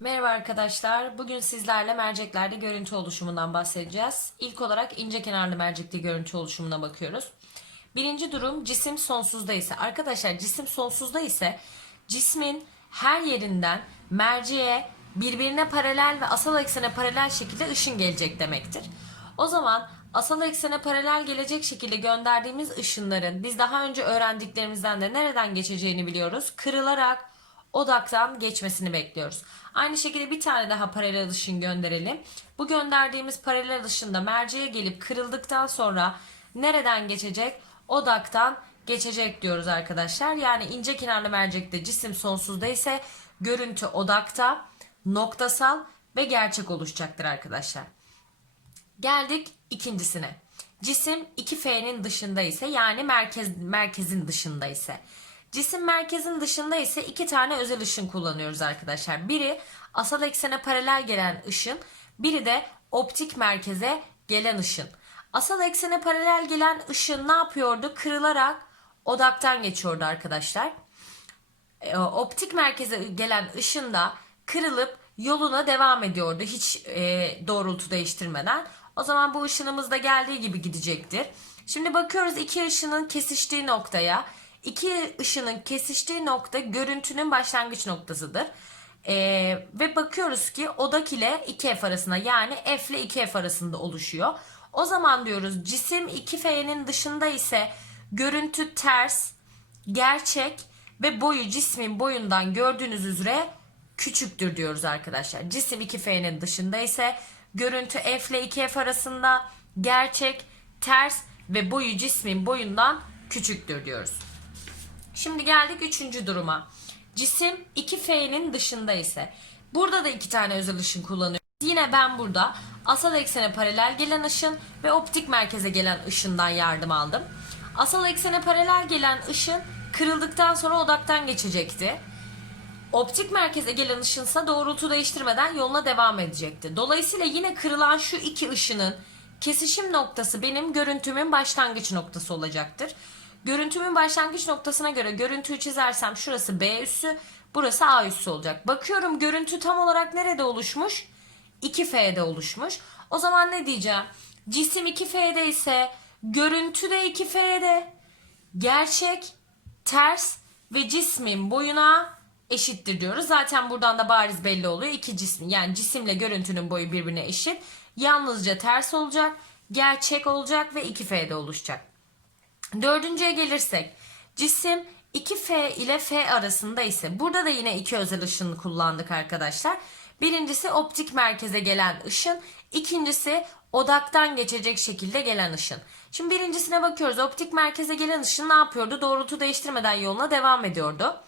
Merhaba arkadaşlar. Bugün sizlerle merceklerde görüntü oluşumundan bahsedeceğiz. İlk olarak ince kenarlı mercekte görüntü oluşumuna bakıyoruz. Birinci durum cisim sonsuzda ise. Arkadaşlar cisim sonsuzda ise cismin her yerinden merceğe birbirine paralel ve asal eksene paralel şekilde ışın gelecek demektir. O zaman asal eksene paralel gelecek şekilde gönderdiğimiz ışınların biz daha önce öğrendiklerimizden de nereden geçeceğini biliyoruz. Kırılarak odaktan geçmesini bekliyoruz. Aynı şekilde bir tane daha paralel ışın gönderelim. Bu gönderdiğimiz paralel ışın da merceğe gelip kırıldıktan sonra nereden geçecek? Odaktan geçecek diyoruz arkadaşlar. Yani ince kenarlı mercekte cisim sonsuzda ise görüntü odakta, noktasal ve gerçek oluşacaktır arkadaşlar. Geldik ikincisine. Cisim 2F'nin dışında ise yani merkez merkezin dışında ise. Cisim merkezin dışında ise iki tane özel ışın kullanıyoruz arkadaşlar. Biri asal eksene paralel gelen ışın, biri de optik merkeze gelen ışın. Asal eksene paralel gelen ışın ne yapıyordu? Kırılarak odaktan geçiyordu arkadaşlar. E, optik merkeze gelen ışın da kırılıp yoluna devam ediyordu hiç e, doğrultu değiştirmeden. O zaman bu ışınımız da geldiği gibi gidecektir. Şimdi bakıyoruz iki ışının kesiştiği noktaya. İki ışının kesiştiği nokta görüntünün başlangıç noktasıdır. E, ve bakıyoruz ki odak ile 2F arasında yani F ile 2F arasında oluşuyor. O zaman diyoruz cisim 2F'nin dışında ise görüntü ters, gerçek ve boyu cismin boyundan gördüğünüz üzere küçüktür diyoruz arkadaşlar. Cisim 2F'nin dışında ise görüntü F ile 2F arasında gerçek, ters ve boyu cismin boyundan küçüktür diyoruz. Şimdi geldik üçüncü duruma. Cisim 2F'nin dışında ise. Burada da iki tane özel ışın kullanıyoruz. Yine ben burada asal eksene paralel gelen ışın ve optik merkeze gelen ışından yardım aldım. Asal eksene paralel gelen ışın kırıldıktan sonra odaktan geçecekti. Optik merkeze gelen ışınsa doğrultu değiştirmeden yoluna devam edecekti. Dolayısıyla yine kırılan şu iki ışının kesişim noktası benim görüntümün başlangıç noktası olacaktır. Görüntümün başlangıç noktasına göre görüntüyü çizersem şurası B üssü, burası A üssü olacak. Bakıyorum görüntü tam olarak nerede oluşmuş? 2F'de oluşmuş. O zaman ne diyeceğim? Cisim 2F'de ise görüntü de 2F'de. Gerçek, ters ve cismin boyuna eşittir diyoruz. Zaten buradan da bariz belli oluyor. İki cismin yani cisimle görüntünün boyu birbirine eşit. Yalnızca ters olacak, gerçek olacak ve 2F'de oluşacak. Dördüncüye gelirsek cisim 2F ile F arasında ise burada da yine iki özel ışın kullandık arkadaşlar. Birincisi optik merkeze gelen ışın, ikincisi odaktan geçecek şekilde gelen ışın. Şimdi birincisine bakıyoruz. Optik merkeze gelen ışın ne yapıyordu? Doğrultu değiştirmeden yoluna devam ediyordu.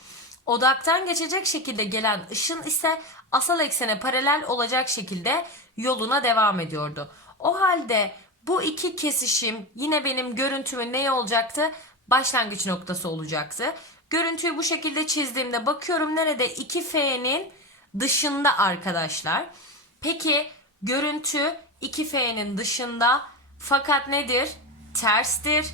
Odaktan geçecek şekilde gelen ışın ise asal eksene paralel olacak şekilde yoluna devam ediyordu. O halde bu iki kesişim yine benim görüntümün neyi olacaktı? Başlangıç noktası olacaktı. Görüntüyü bu şekilde çizdiğimde bakıyorum nerede 2F'nin dışında arkadaşlar. Peki görüntü 2F'nin dışında fakat nedir? Terstir,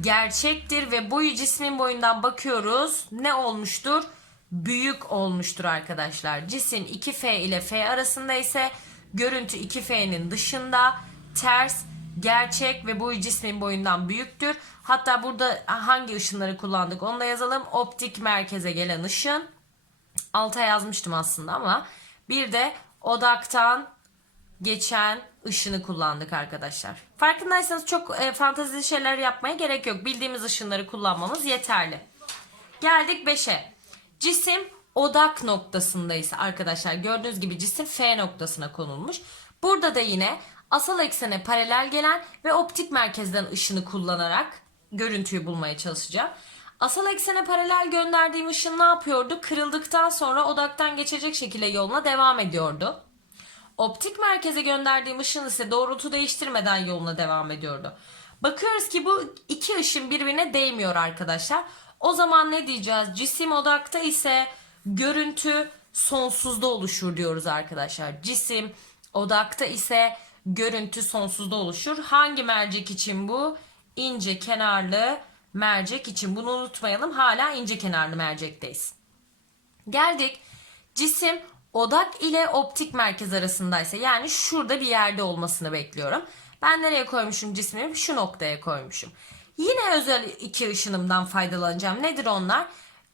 gerçektir ve boyu cismin boyundan bakıyoruz. Ne olmuştur? Büyük olmuştur arkadaşlar. Cisim 2F ile F arasında ise görüntü 2F'nin dışında ters, gerçek ve boyu cismin boyundan büyüktür. Hatta burada hangi ışınları kullandık onu da yazalım. Optik merkeze gelen ışın. Alta yazmıştım aslında ama bir de odaktan geçen ışını kullandık arkadaşlar. Farkındaysanız çok e, fantezili şeyler yapmaya gerek yok. Bildiğimiz ışınları kullanmamız yeterli. Geldik 5'e. Cisim odak noktasındaysa arkadaşlar gördüğünüz gibi cisim F noktasına konulmuş. Burada da yine asal eksene paralel gelen ve optik merkezden ışını kullanarak görüntüyü bulmaya çalışacağım. Asal eksene paralel gönderdiğim ışın ne yapıyordu? Kırıldıktan sonra odaktan geçecek şekilde yoluna devam ediyordu. Optik merkeze gönderdiğim ışın ise doğrultu değiştirmeden yoluna devam ediyordu. Bakıyoruz ki bu iki ışın birbirine değmiyor arkadaşlar. O zaman ne diyeceğiz? Cisim odakta ise görüntü sonsuzda oluşur diyoruz arkadaşlar. Cisim odakta ise görüntü sonsuzda oluşur. Hangi mercek için bu? İnce kenarlı mercek için. Bunu unutmayalım. Hala ince kenarlı mercekteyiz. Geldik. Cisim odak ile optik merkez arasındaysa yani şurada bir yerde olmasını bekliyorum. Ben nereye koymuşum cismimi? Şu noktaya koymuşum. Yine özel iki ışınımdan faydalanacağım. Nedir onlar?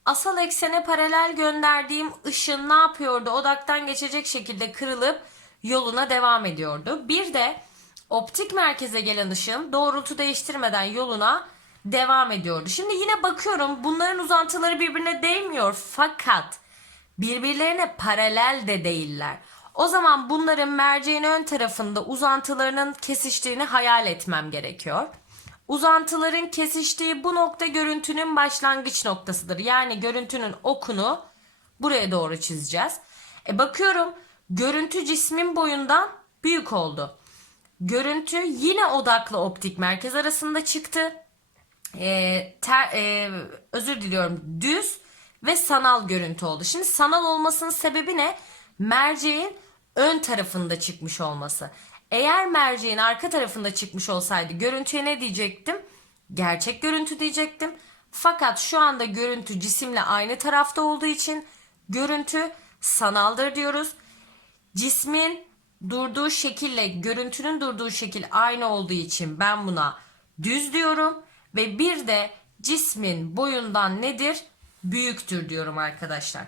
Asal eksene paralel gönderdiğim ışın ne yapıyordu? Odaktan geçecek şekilde kırılıp yoluna devam ediyordu. Bir de optik merkeze gelen ışın doğrultu değiştirmeden yoluna devam ediyordu. Şimdi yine bakıyorum bunların uzantıları birbirine değmiyor fakat birbirlerine paralel de değiller. O zaman bunların merceğin ön tarafında uzantılarının kesiştiğini hayal etmem gerekiyor. Uzantıların kesiştiği bu nokta görüntünün başlangıç noktasıdır. Yani görüntünün okunu buraya doğru çizeceğiz. E bakıyorum görüntü cismin boyundan büyük oldu. Görüntü yine odaklı optik merkez arasında çıktı. E, ter, e, özür diliyorum düz ve sanal görüntü oldu. Şimdi sanal olmasının sebebi ne? Merceğin ön tarafında çıkmış olması. Eğer merceğin arka tarafında çıkmış olsaydı görüntüye ne diyecektim? Gerçek görüntü diyecektim. Fakat şu anda görüntü cisimle aynı tarafta olduğu için görüntü sanaldır diyoruz. Cismin durduğu şekille görüntünün durduğu şekil aynı olduğu için ben buna düz diyorum ve bir de cismin boyundan nedir? Büyüktür diyorum arkadaşlar.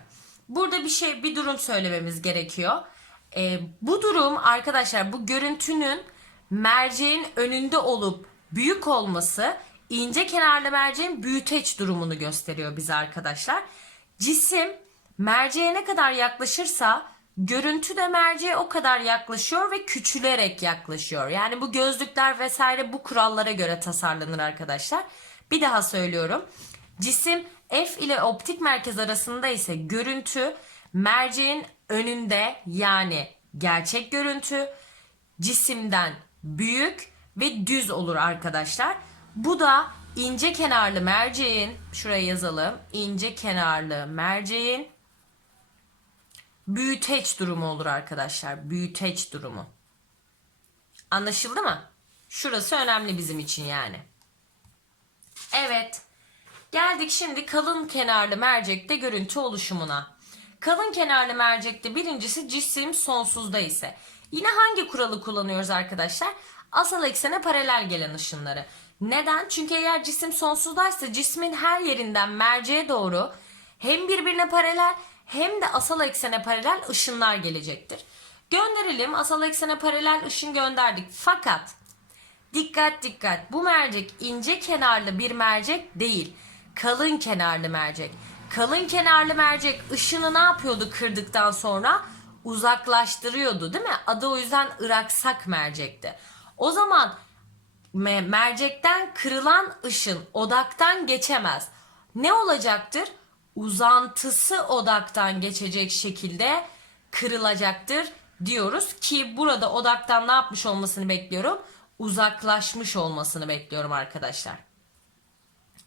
Burada bir şey bir durum söylememiz gerekiyor. Ee, bu durum arkadaşlar bu görüntünün merceğin önünde olup büyük olması ince kenarlı merceğin büyüteç durumunu gösteriyor bize arkadaşlar. Cisim merceğe ne kadar yaklaşırsa görüntü de merceğe o kadar yaklaşıyor ve küçülerek yaklaşıyor. Yani bu gözlükler vesaire bu kurallara göre tasarlanır arkadaşlar. Bir daha söylüyorum. Cisim F ile optik merkez arasında ise görüntü merceğin önünde yani gerçek görüntü cisimden büyük ve düz olur arkadaşlar. Bu da ince kenarlı merceğin şuraya yazalım. ince kenarlı merceğin büyüteç durumu olur arkadaşlar. Büyüteç durumu. Anlaşıldı mı? Şurası önemli bizim için yani. Evet. Geldik şimdi kalın kenarlı mercekte görüntü oluşumuna. Kalın kenarlı mercekte birincisi cisim sonsuzda ise. Yine hangi kuralı kullanıyoruz arkadaşlar? Asal eksene paralel gelen ışınları. Neden? Çünkü eğer cisim sonsuzdaysa cismin her yerinden merceğe doğru hem birbirine paralel hem de asal eksene paralel ışınlar gelecektir. Gönderelim asal eksene paralel ışın gönderdik. Fakat dikkat dikkat bu mercek ince kenarlı bir mercek değil. Kalın kenarlı mercek. Kalın kenarlı mercek ışını ne yapıyordu kırdıktan sonra? Uzaklaştırıyordu değil mi? Adı o yüzden ıraksak mercekti. O zaman me- mercekten kırılan ışın odaktan geçemez. Ne olacaktır? Uzantısı odaktan geçecek şekilde kırılacaktır diyoruz ki burada odaktan ne yapmış olmasını bekliyorum? Uzaklaşmış olmasını bekliyorum arkadaşlar.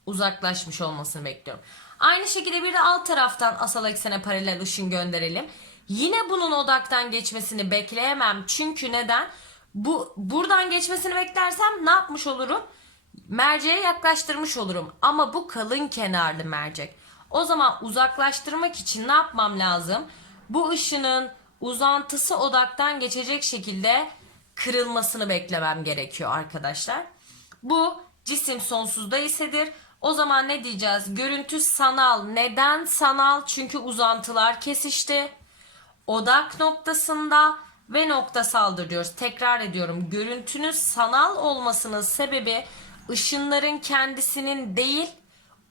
Uzaklaşmış olmasını bekliyorum. Aynı şekilde bir de alt taraftan asal eksene paralel ışın gönderelim. Yine bunun odaktan geçmesini bekleyemem. Çünkü neden? Bu buradan geçmesini beklersem ne yapmış olurum? Merceğe yaklaştırmış olurum. Ama bu kalın kenarlı mercek. O zaman uzaklaştırmak için ne yapmam lazım? Bu ışının uzantısı odaktan geçecek şekilde kırılmasını beklemem gerekiyor arkadaşlar. Bu cisim sonsuzda isedir. O zaman ne diyeceğiz? Görüntü sanal. Neden sanal? Çünkü uzantılar kesişti. Odak noktasında ve noktasaldır diyoruz. Tekrar ediyorum. Görüntünün sanal olmasının sebebi ışınların kendisinin değil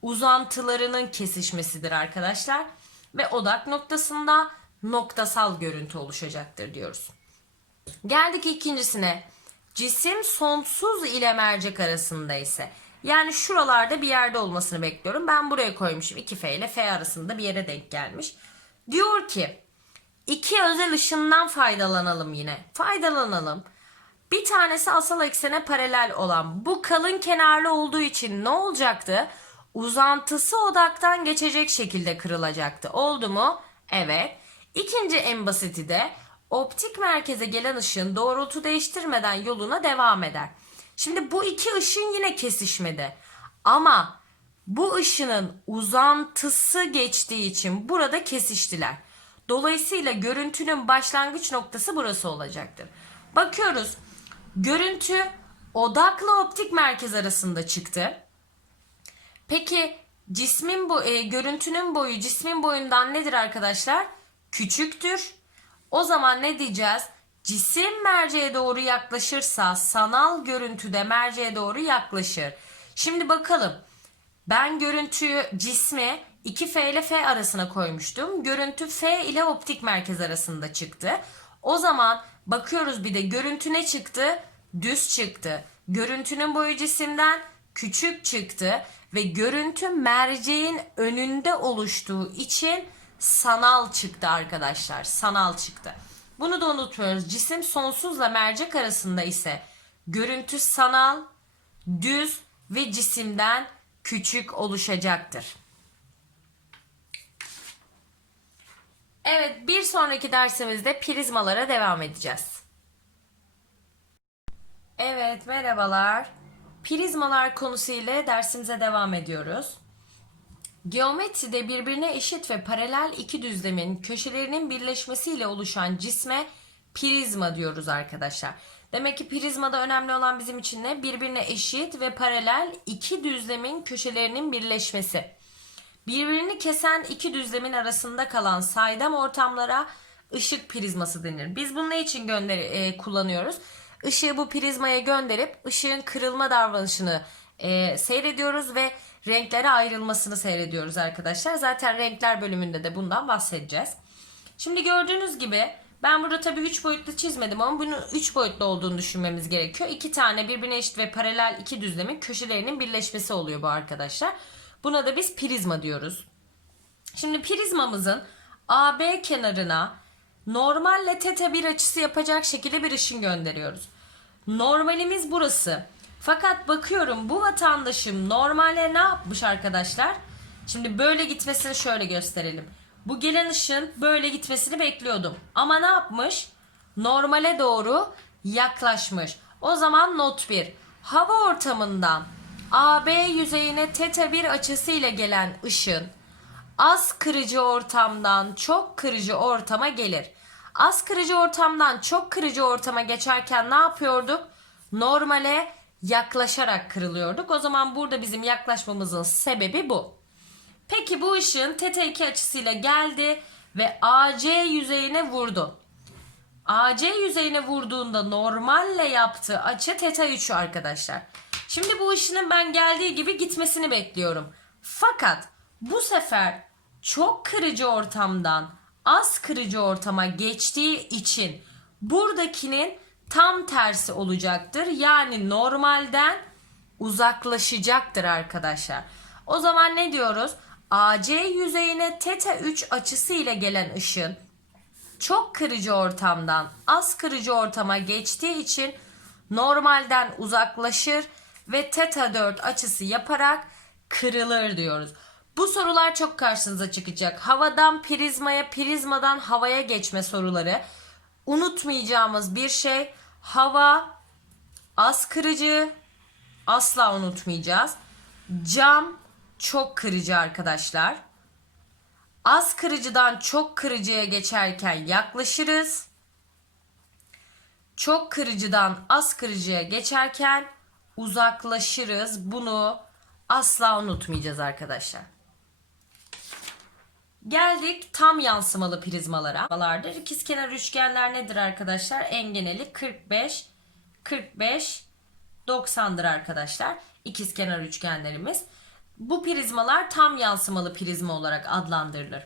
uzantılarının kesişmesidir arkadaşlar. Ve odak noktasında noktasal görüntü oluşacaktır diyoruz. Geldik ikincisine. Cisim sonsuz ile mercek arasında ise. Yani şuralarda bir yerde olmasını bekliyorum. Ben buraya koymuşum. 2F ile F arasında bir yere denk gelmiş. Diyor ki iki özel ışından faydalanalım yine. Faydalanalım. Bir tanesi asal eksene paralel olan bu kalın kenarlı olduğu için ne olacaktı? Uzantısı odaktan geçecek şekilde kırılacaktı. Oldu mu? Evet. İkinci en basiti de optik merkeze gelen ışın doğrultu değiştirmeden yoluna devam eder. Şimdi bu iki ışın yine kesişmedi. Ama bu ışının uzantısı geçtiği için burada kesiştiler. Dolayısıyla görüntünün başlangıç noktası burası olacaktır. Bakıyoruz. Görüntü odakla optik merkez arasında çıktı. Peki cismin bu e, görüntünün boyu cismin boyundan nedir arkadaşlar? Küçüktür. O zaman ne diyeceğiz? Cisim merceğe doğru yaklaşırsa sanal görüntü de merceğe doğru yaklaşır. Şimdi bakalım. Ben görüntüyü cismi 2F ile F arasına koymuştum. Görüntü F ile optik merkez arasında çıktı. O zaman bakıyoruz bir de görüntü ne çıktı? Düz çıktı. Görüntünün boyu cisimden küçük çıktı ve görüntü merceğin önünde oluştuğu için sanal çıktı arkadaşlar. Sanal çıktı. Bunu da unutmuyoruz. Cisim sonsuzla mercek arasında ise görüntü sanal, düz ve cisimden küçük oluşacaktır. Evet, bir sonraki dersimizde prizmalara devam edeceğiz. Evet, merhabalar. Prizmalar konusu ile dersimize devam ediyoruz. Geometride birbirine eşit ve paralel iki düzlemin köşelerinin birleşmesiyle oluşan cisme prizma diyoruz arkadaşlar. Demek ki prizmada önemli olan bizim için ne? Birbirine eşit ve paralel iki düzlemin köşelerinin birleşmesi. Birbirini kesen iki düzlemin arasında kalan saydam ortamlara ışık prizması denir. Biz bunu ne için gönder e, kullanıyoruz? Işığı bu prizmaya gönderip ışığın kırılma davranışını e, seyrediyoruz ve renklere ayrılmasını seyrediyoruz arkadaşlar. Zaten renkler bölümünde de bundan bahsedeceğiz. Şimdi gördüğünüz gibi ben burada tabii 3 boyutlu çizmedim ama bunun 3 boyutlu olduğunu düşünmemiz gerekiyor. 2 tane birbirine eşit ve paralel iki düzlemin köşelerinin birleşmesi oluyor bu arkadaşlar. Buna da biz prizma diyoruz. Şimdi prizmamızın AB kenarına normalle teta bir açısı yapacak şekilde bir ışın gönderiyoruz. Normalimiz burası. Fakat bakıyorum bu vatandaşım normale ne yapmış arkadaşlar? Şimdi böyle gitmesini şöyle gösterelim. Bu gelen ışın böyle gitmesini bekliyordum. Ama ne yapmış? Normale doğru yaklaşmış. O zaman not 1. Hava ortamından AB yüzeyine teta bir açısıyla gelen ışın az kırıcı ortamdan çok kırıcı ortama gelir. Az kırıcı ortamdan çok kırıcı ortama geçerken ne yapıyorduk? Normale yaklaşarak kırılıyorduk. O zaman burada bizim yaklaşmamızın sebebi bu. Peki bu ışın teta 2 açısıyla geldi ve AC yüzeyine vurdu. AC yüzeyine vurduğunda normalle yaptığı açı teta 3 arkadaşlar. Şimdi bu ışının ben geldiği gibi gitmesini bekliyorum. Fakat bu sefer çok kırıcı ortamdan az kırıcı ortama geçtiği için buradakinin tam tersi olacaktır. Yani normalden uzaklaşacaktır arkadaşlar. O zaman ne diyoruz? AC yüzeyine teta 3 açısı ile gelen ışın çok kırıcı ortamdan az kırıcı ortama geçtiği için normalden uzaklaşır ve teta 4 açısı yaparak kırılır diyoruz. Bu sorular çok karşınıza çıkacak. Havadan prizmaya, prizmadan havaya geçme soruları. Unutmayacağımız bir şey hava az kırıcı asla unutmayacağız. Cam çok kırıcı arkadaşlar. Az kırıcıdan çok kırıcıya geçerken yaklaşırız. Çok kırıcıdan az kırıcıya geçerken uzaklaşırız. Bunu asla unutmayacağız arkadaşlar. Geldik tam yansımalı prizmalara. Vardır. İkizkenar üçgenler nedir arkadaşlar? En geneli 45 45 90'dır arkadaşlar. İkizkenar üçgenlerimiz. Bu prizmalar tam yansımalı prizma olarak adlandırılır.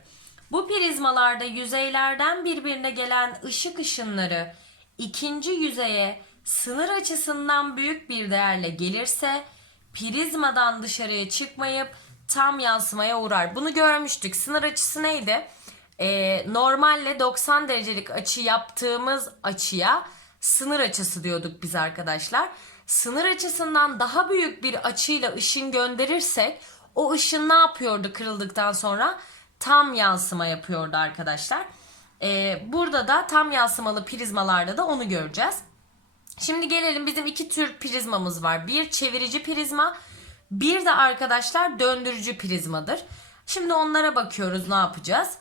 Bu prizmalarda yüzeylerden birbirine gelen ışık ışınları ikinci yüzeye sınır açısından büyük bir değerle gelirse prizmadan dışarıya çıkmayıp tam yansımaya uğrar. Bunu görmüştük. Sınır açısı neydi? Ee, normalle 90 derecelik açı yaptığımız açıya sınır açısı diyorduk biz arkadaşlar. Sınır açısından daha büyük bir açıyla ışın gönderirsek o ışın ne yapıyordu kırıldıktan sonra? Tam yansıma yapıyordu arkadaşlar. Ee, burada da tam yansımalı prizmalarda da onu göreceğiz. Şimdi gelelim bizim iki tür prizmamız var. Bir çevirici prizma, bir de arkadaşlar döndürücü prizmadır. Şimdi onlara bakıyoruz ne yapacağız.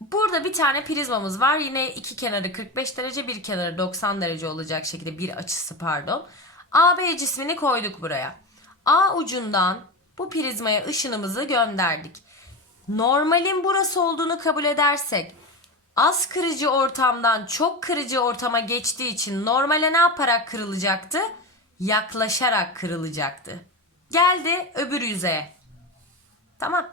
Burada bir tane prizmamız var. Yine iki kenarı 45 derece, bir kenarı 90 derece olacak şekilde bir açısı pardon. AB cismini koyduk buraya. A ucundan bu prizmaya ışınımızı gönderdik. Normalin burası olduğunu kabul edersek az kırıcı ortamdan çok kırıcı ortama geçtiği için normale ne yaparak kırılacaktı? Yaklaşarak kırılacaktı. Geldi öbür yüzeye. Tamam.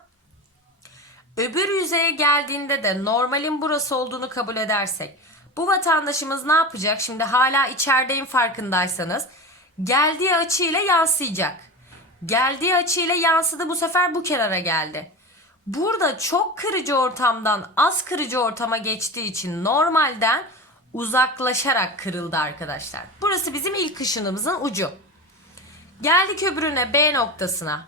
Öbür yüzeye geldiğinde de normalin burası olduğunu kabul edersek bu vatandaşımız ne yapacak? Şimdi hala içerideyim farkındaysanız. Geldiği açıyla yansıyacak. Geldiği açıyla yansıdı bu sefer bu kenara geldi. Burada çok kırıcı ortamdan az kırıcı ortama geçtiği için normalden uzaklaşarak kırıldı arkadaşlar. Burası bizim ilk ışınımızın ucu. Geldik öbürüne B noktasına.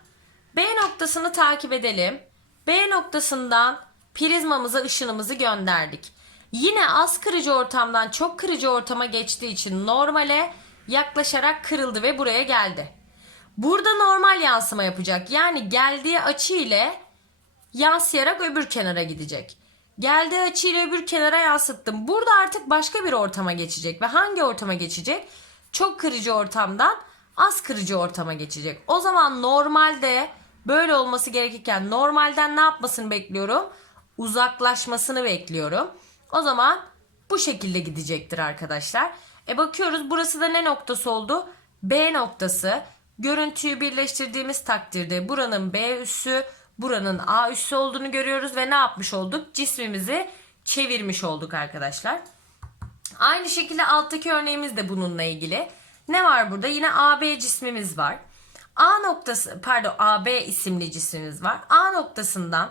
B noktasını takip edelim. B noktasından prizmamıza ışınımızı gönderdik. Yine az kırıcı ortamdan çok kırıcı ortama geçtiği için normale yaklaşarak kırıldı ve buraya geldi. Burada normal yansıma yapacak. Yani geldiği açı ile yansıyarak öbür kenara gidecek. Geldiği açı ile öbür kenara yansıttım. Burada artık başka bir ortama geçecek ve hangi ortama geçecek? Çok kırıcı ortamdan az kırıcı ortama geçecek. O zaman normalde böyle olması gerekirken normalden ne yapmasını bekliyorum? Uzaklaşmasını bekliyorum. O zaman bu şekilde gidecektir arkadaşlar. E bakıyoruz burası da ne noktası oldu? B noktası. Görüntüyü birleştirdiğimiz takdirde buranın B üssü, buranın A üssü olduğunu görüyoruz ve ne yapmış olduk? Cismimizi çevirmiş olduk arkadaşlar. Aynı şekilde alttaki örneğimiz de bununla ilgili. Ne var burada? Yine AB cismimiz var. A noktası pardon AB isimli cismimiz var. A noktasından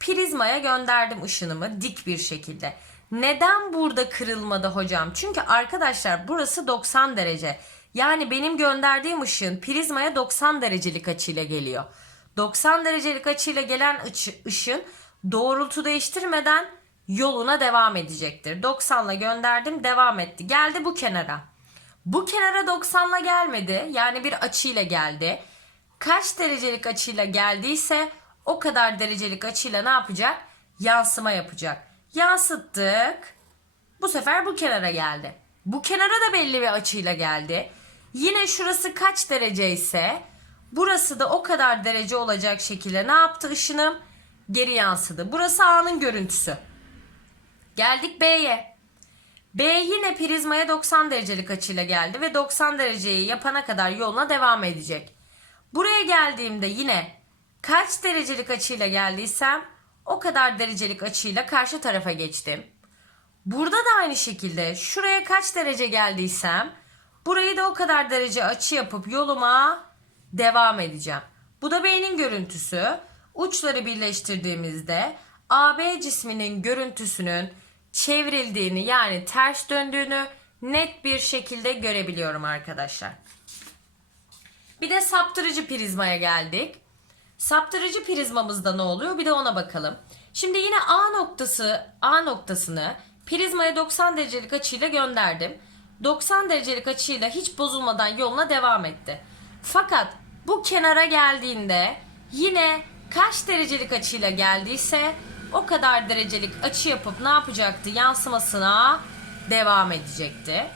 prizmaya gönderdim ışınımı dik bir şekilde. Neden burada kırılmadı hocam? Çünkü arkadaşlar burası 90 derece. Yani benim gönderdiğim ışın prizmaya 90 derecelik açıyla geliyor. 90 derecelik açıyla gelen ışı- ışın doğrultu değiştirmeden yoluna devam edecektir. 90'la gönderdim devam etti. Geldi bu kenara. Bu kenara 90'la gelmedi. Yani bir açıyla geldi. Kaç derecelik açıyla geldiyse o kadar derecelik açıyla ne yapacak? Yansıma yapacak. Yansıttık. Bu sefer bu kenara geldi. Bu kenara da belli bir açıyla geldi. Yine şurası kaç derece ise burası da o kadar derece olacak şekilde ne yaptı ışınım? Geri yansıdı. Burası A'nın görüntüsü. Geldik B'ye. B yine prizmaya 90 derecelik açıyla geldi ve 90 dereceyi yapana kadar yoluna devam edecek. Buraya geldiğimde yine kaç derecelik açıyla geldiysem o kadar derecelik açıyla karşı tarafa geçtim. Burada da aynı şekilde şuraya kaç derece geldiysem burayı da o kadar derece açı yapıp yoluma devam edeceğim. Bu da beynin görüntüsü. Uçları birleştirdiğimizde AB cisminin görüntüsünün çevrildiğini yani ters döndüğünü net bir şekilde görebiliyorum arkadaşlar. Bir de saptırıcı prizmaya geldik. Saptırıcı prizmamızda ne oluyor? Bir de ona bakalım. Şimdi yine A noktası A noktasını prizmaya 90 derecelik açıyla gönderdim. 90 derecelik açıyla hiç bozulmadan yoluna devam etti. Fakat bu kenara geldiğinde yine kaç derecelik açıyla geldiyse o kadar derecelik açı yapıp ne yapacaktı? Yansımasına devam edecekti.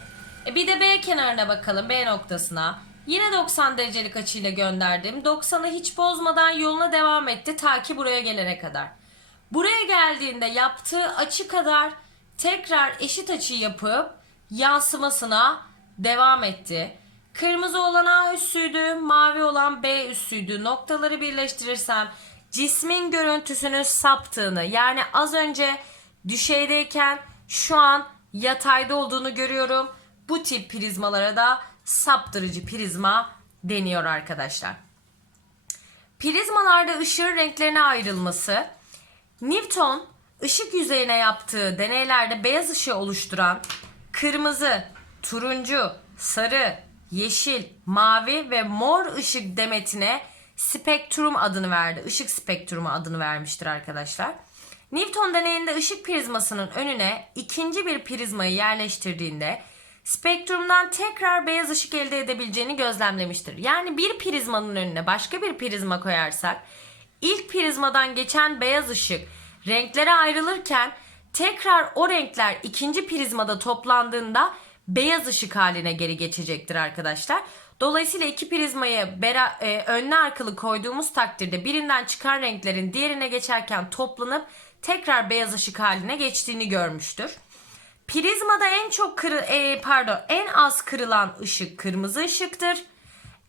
E bir de B kenarına bakalım B noktasına. Yine 90 derecelik açıyla gönderdim. 90'ı hiç bozmadan yoluna devam etti ta ki buraya gelene kadar. Buraya geldiğinde yaptığı açı kadar tekrar eşit açı yapıp yansımasına devam etti. Kırmızı olan A üssüydü, mavi olan B üssüydü. Noktaları birleştirirsem cismin görüntüsünün saptığını yani az önce düşeydeyken şu an yatayda olduğunu görüyorum. Bu tip prizmalara da saptırıcı prizma deniyor arkadaşlar. Prizmalarda ışığın renklerine ayrılması Newton ışık yüzeyine yaptığı deneylerde beyaz ışığı oluşturan kırmızı, turuncu, sarı, yeşil, mavi ve mor ışık demetine spektrum adını verdi. Işık spektrumu adını vermiştir arkadaşlar. Newton deneyinde ışık prizmasının önüne ikinci bir prizmayı yerleştirdiğinde spektrumdan tekrar beyaz ışık elde edebileceğini gözlemlemiştir. Yani bir prizmanın önüne başka bir prizma koyarsak ilk prizmadan geçen beyaz ışık renklere ayrılırken tekrar o renkler ikinci prizmada toplandığında beyaz ışık haline geri geçecektir arkadaşlar. Dolayısıyla iki prizmayı bera, e, önlü arkalı koyduğumuz takdirde birinden çıkan renklerin diğerine geçerken toplanıp tekrar beyaz ışık haline geçtiğini görmüştür. Prizmada en çok kırı, e, pardon en az kırılan ışık kırmızı ışıktır.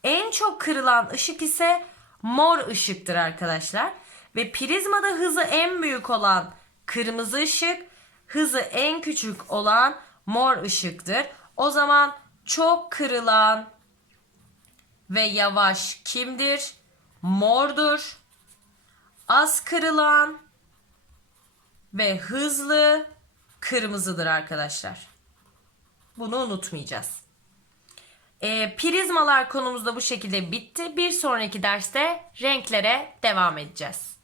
En çok kırılan ışık ise mor ışıktır arkadaşlar. Ve prizmada hızı en büyük olan kırmızı ışık, hızı en küçük olan mor ışıktır. O zaman çok kırılan ve yavaş kimdir? Mordur. Az kırılan ve hızlı kırmızıdır arkadaşlar. Bunu unutmayacağız. E, prizmalar konumuz da bu şekilde bitti. Bir sonraki derste renklere devam edeceğiz.